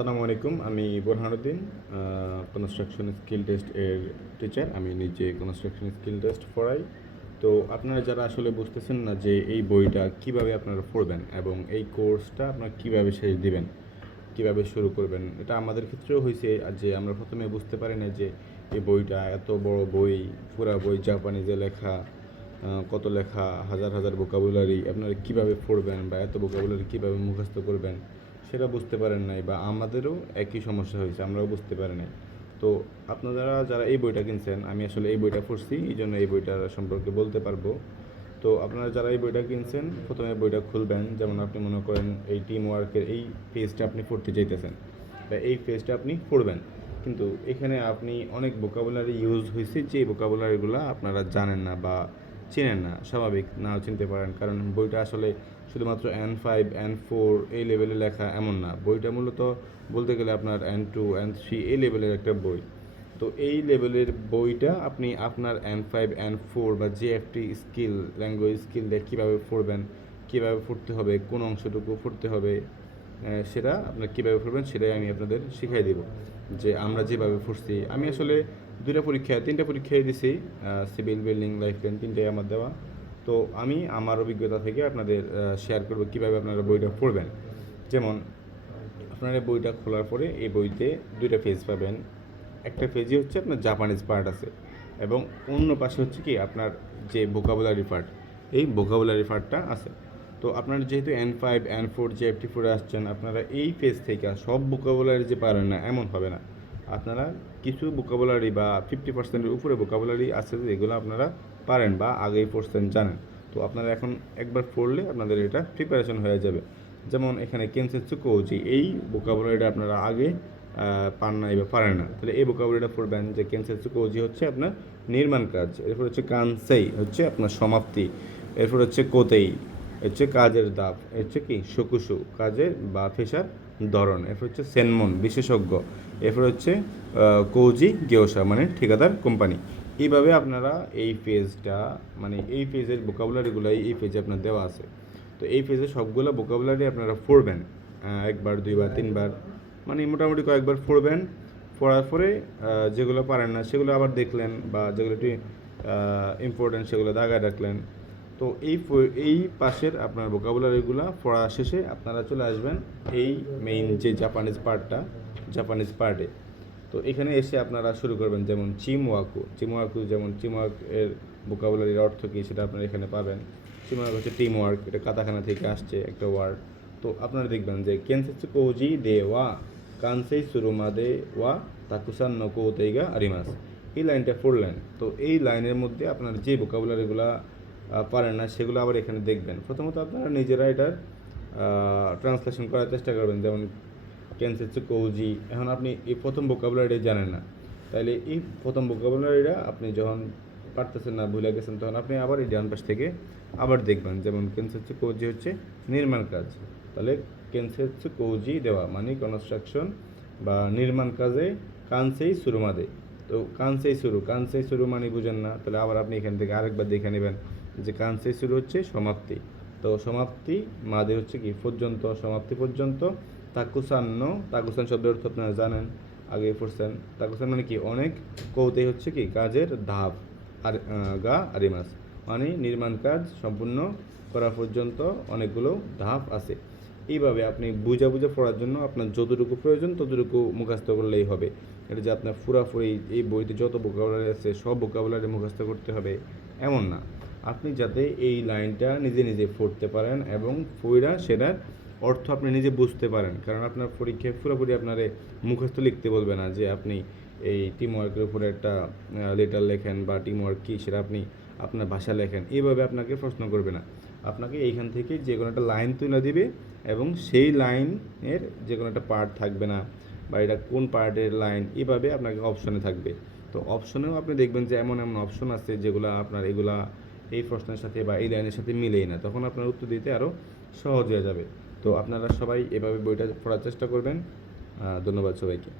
আসসালামু আলাইকুম। আমি বোরহানুদ্দিন, কনস্ট্রাকশন স্কিল টেস্ট এর টিচার। আমি নিজে কনস্ট্রাকশন স্কিল টেস্ট পড়াই। তো আপনারা যারা আসলে বুঝতেছেন না যে এই বইটা কিভাবে আপনারা পড়বেন এবং এই কোর্সটা আপনারা কিভাবে শেষ দিবেন, কিভাবে শুরু করবেন, এটা আমাদের ক্ষেত্রেও হয়েছে যে আমরা প্রথমে বুঝতে পারি না যে এই বইটা এত বড় বই, পুরা বই জাপানিজে লেখা, কত লেখা, হাজার হাজার ভোকাবুলারি আপনারা কীভাবে পড়বেন বা এত ভোকাবুলারি কীভাবে মুখস্থ করবেন সেটা বুঝতে পারেন নাই, বা আমাদেরও একই সমস্যা হয়েছে, আমরাও বুঝতে পারি নাই। তো আপনারা যারা এই বইটা কিনছেন, আমি আসলে এই বইটা পড়ছি, এই জন্য এই বইটার সম্পর্কে বলতে পারবো। তো আপনারা যারা এই বইটা কিনছেন, প্রথমে বইটা খুলবেন। যেমন আপনি মনে করেন এই টিম ওয়ার্কের এই পেজটা আপনি পড়তে চাইতেছেন, বা এই পেজটা আপনি পড়বেন, কিন্তু এখানে আপনি অনেক ভোকাবুলারি ইউজ হয়েছে যে ভোকাবুলারিগুলো আপনারা জানেন না বা চেনেন না। স্বাভাবিক, নাও চিনতে পারেন, কারণ বইটা আসলে শুধুমাত্র N5 N4 এই লেভেলে লেখা এমন না। বইটা মূলত বলতে গেলে আপনার N2 N3 এই লেভেলের একটা বই। তো এই লেভেলের বইটা আপনি আপনার N5 N4 বা যে একটি স্কিল, ল্যাঙ্গুয়েজ স্কিল দিয়ে কীভাবে পড়বেন, কীভাবে পড়তে হবে, কোন অংশটুকু পড়তে হবে, সেটা আপনার কীভাবে পড়বেন সেটাই আমি আপনাদের শিখিয়ে দেব। যে আমরা যেভাবে পড়ছি, আমি আসলে তিনটা পরীক্ষায় দিছি, সিভিল, বিল্ডিং, লাইফ লাইন, তিনটাই আমার দেওয়া। তো আমি আমার অভিজ্ঞতা থেকে আপনাদের শেয়ার করব কীভাবে আপনারা বইটা পড়বেন। যেমন আপনারা বইটা খোলার পরে এই বইতে দুইটা পেজ পাবেন। একটা পেজই হচ্ছে আপনার জাপানিজ পার্ট আছে, এবং অন্য পাশে হচ্ছে কি আপনার যে ভোকাবুলারি পার্ট, এই ভোকাবুলারি পার্টটা আছে। তো আপনারা যেহেতু N5 N4 JFT4 আসছেন, আপনারা এই পেজ থেকে সব ভোকাবুলারি যে পারেন না এমন হবে না। আপনারা কিছু ভোকাবুলারি বা 50%-এর উপরে ভোকাবুলারি আছে যেগুলো আপনারা পারেন বা আগেই পড়ছেন, জানেন। তো আপনারা এখন একবার পড়লে আপনাদের এটা প্রিপারেশন হয়ে যাবে। যেমন এখানে কেনসেটসু কৌজি, এই ভোকাবুলারিটা আপনারা আগে পান নাই বা পারেন না, তাহলে এই ভোকাবুলারিটা পড়বেন যে কেনসেটসু কৌজি হচ্ছে আপনার নির্মাণ কাজ, এরপর হচ্ছে কানসেই হচ্ছে আপনার সমাপ্তি, এরপর হচ্ছে কোতেই হচ্ছে কাজের ধাপ, হচ্ছে কি শকুশু কাজের বা পেশার ধরন, এরপর হচ্ছে সেনমন বিশেষজ্ঞ, এরপর হচ্ছে কৌজি গেওসা মানে ঠিকাদার কোম্পানি। এইভাবে আপনারা এই পেজটা, মানে এই পেজের ভোকাবুলারিগুলাই এই পেজে আপনার দেওয়া আছে। তো এই পেজে সবগুলো ভোকাবুলারি আপনারা পড়বেন, একবার, দুইবার, তিনবার, মানে মোটামুটি কয়েকবার পড়বেন। পড়ার পরে যেগুলো পারেন না সেগুলো আবার দেখলেন, বা যেগুলো একটু ইম্পর্টেন্ট সেগুলো দাগায় রাখলেন। তো এই পাশের আপনার ভোকাবুলারিগুলো পড়া শেষে আপনারা চলে আসবেন এই মেইন যে জাপানিজ পার্টে। তো এখানে এসে আপনারা শুরু করবেন। যেমন চিমওয়াকু, যেমন চিমওয়াক এর ভোকাবুলারির অর্থ কী সেটা আপনারা এখানে পাবেন। চিমওয়াক হচ্ছে টিম ওয়ার্ক, এটা কাতাকানা থেকে আসছে একটা ওয়ার্ড। তো আপনারা দেখবেন যে কেনসেটসু কৌজি দে ওয়া কানসেই সুরুমা দে ওয়া তাকুসান নো কৌতেইগা আরিমাস, এই লাইনটা পড়লেন। তো এই লাইনের মধ্যে আপনার যে ভোকাবুলারিগুলো পারেন না সেগুলো আবার এখানে দেখবেন। প্রথমত আপনারা নিজেরা এটার ট্রান্সলেশন করার চেষ্টা করবেন। যেমন কেনসেটসু কৌজি, এখন আপনি এই প্রথম ভোকাবুলারিটা জানেন না, তাহলে এই প্রথম ভোকাবুলারিটা আপনি যখন পারতেছেন না, ভুলে গেছেন, তখন আপনি আবার এই ডান পাশ থেকে আবার দেখবেন। যেমন কেনসেটসু কৌজি হচ্ছে নির্মাণ কাজ, তাহলে কেনসেটসু কৌজি দেওয়া মানে কনস্ট্রাকশন বা নির্মাণ কাজে কানসেই সুরুমাদে। তো কানসেই শুরু মানে বুঝেন না, তাহলে আবার আপনি এখান থেকে আরেকবার দেখে নেবেন যে কানসেই শুরু হচ্ছে সমাপ্তি। তো সমাপ্তি মাদে হচ্ছে কি পর্যন্ত, সমাপ্তি পর্যন্ত। তাকুসান শব্দের অর্থ আপনারা জানেন, আগে পড়ছেন। তাকুসান মানে কি অনেক, কৌতেই হচ্ছে কি কাজের ধাপ, আর গা আরিমাস মানে নির্মাণ কাজ সম্পূর্ণ করা পর্যন্ত অনেকগুলো ধাপ আছে। এইভাবে আপনি বুঝে পড়ার জন্য আপনার যতটুকু প্রয়োজন ততটুকু মুখস্থ করলেই হবে। এটা যে আপনার পুরাপুরি এই বইতে যত ভোকাবুলারি আছে সব ভোকাবুলারি মুখস্থ করতে হবে এমন না। আপনি যাতে এই লাইনটা নিজে নিজে পড়তে পারেন এবং পড়া সেটার অর্থ আপনি নিজে বুঝতে পারেন, কারণ আপনার পরীক্ষায় পুরোপুরি আপনারে মুখস্থ লিখতে বলবে না যে আপনি এই টিম ওয়ার্কের উপরে একটা লেটার লেখেন বা টিম ওয়ার্ক কী সেটা আপনি আপনার ভাষা লেখেন, এইভাবে আপনাকে প্রশ্ন করবে না। আপনাকে এইখান থেকে যে কোনো একটা লাইন তুলে দিবে, এবং সেই লাইনের যে কোনো একটা পার্ট থাকবে না, বা এটা কোন পার্টের লাইন, এইভাবে আপনাকে অপশনে থাকবে। তো অপশনেও আপনি দেখবেন যে এমন অপশন আছে যেগুলো আপনার এগুলা এই প্রশ্নের সাথে বা এই লাইনের সাথে মিলেই না, তখন আপনার উত্তর দিতে আরও সহজ হয়ে যাবে। তো আপনারা সবাই এভাবে বইটা পড়ার চেষ্টা করবেন। ধন্যবাদ সবাইকে।